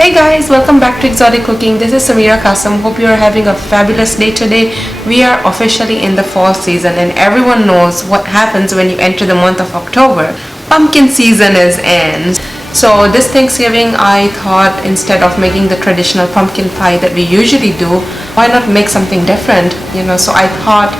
Hey guys, welcome back to Exotic Cooking. This is Samira Kasam. Hope you are having a fabulous day today. We are officially in the fall season and everyone knows what happens when you enter the month of October. Pumpkin season is in. So this Thanksgiving I thought instead of making the traditional pumpkin pie that we usually do, why not make something different? So I thought,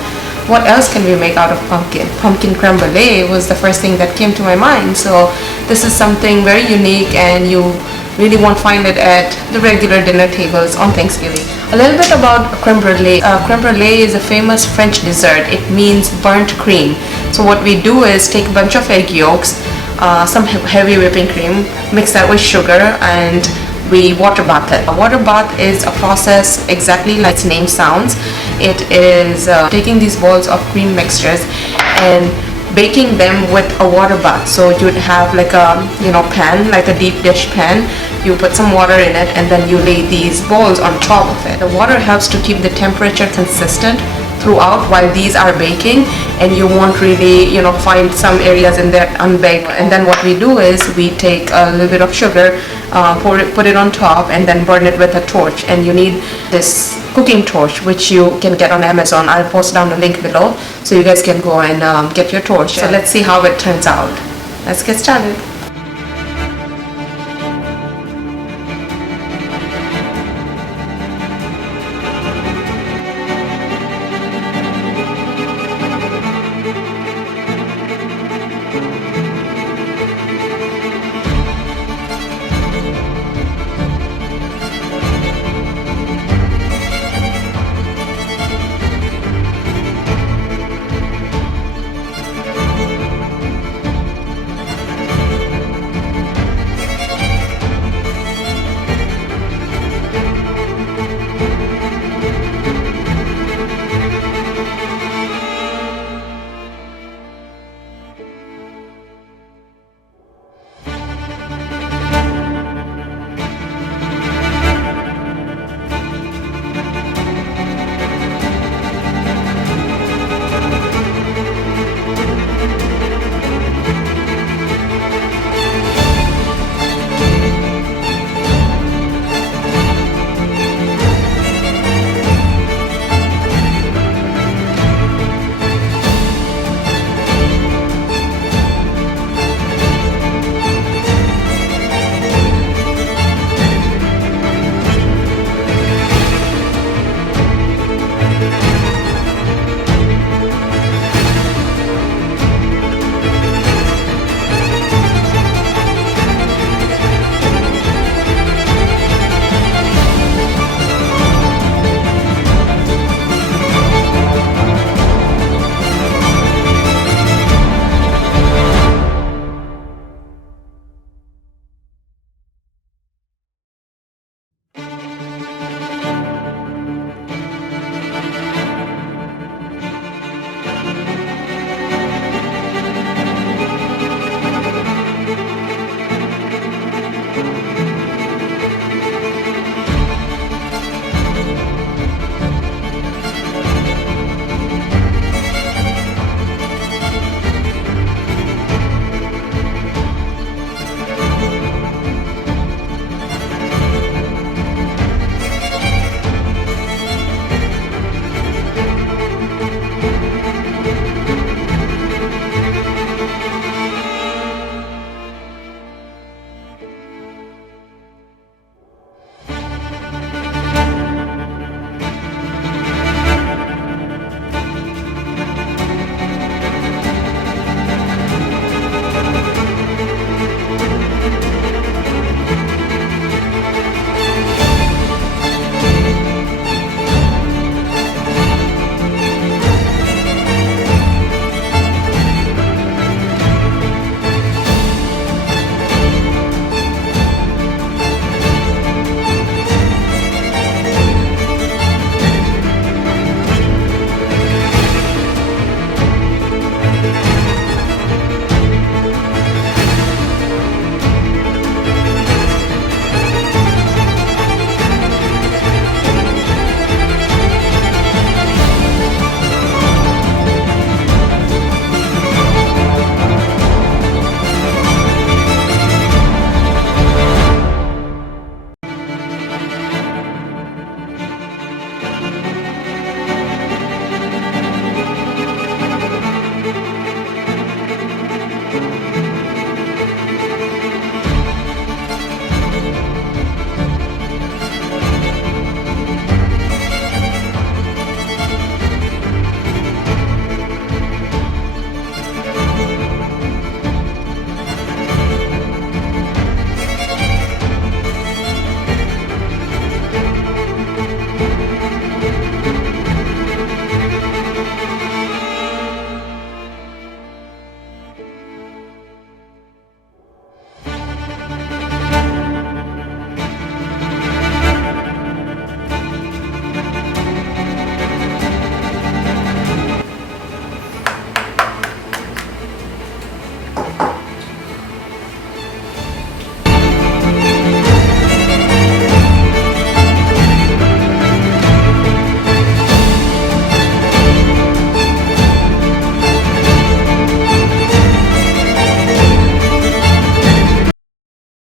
what else can we make out of pumpkin? Pumpkin creme brulee was the first thing that came to my mind. So this is something very unique and you really won't find it at the regular dinner tables on Thanksgiving. A little bit about creme brulee. Creme brulee is a famous French dessert. It means burnt cream. So what we do is take a bunch of egg yolks, some heavy whipping cream, mix that with sugar, and we water bath it. A water bath is a process exactly like its name sounds. It is taking these balls of cream mixtures and baking them with a water bath. So you'd have like a pan, like a deep dish pan. You put some water in it and then you lay these balls on top of it. The water helps to keep the temperature consistent throughout while these are baking, and you won't really find some areas in there unbaked. And then what we do is we take a little bit of sugar, put it on top, and then burn it with a torch. And you need this cooking torch, which you can get on Amazon. I'll post down the link below so you guys can go and get your torch. So let's see how it turns out. Let's get started.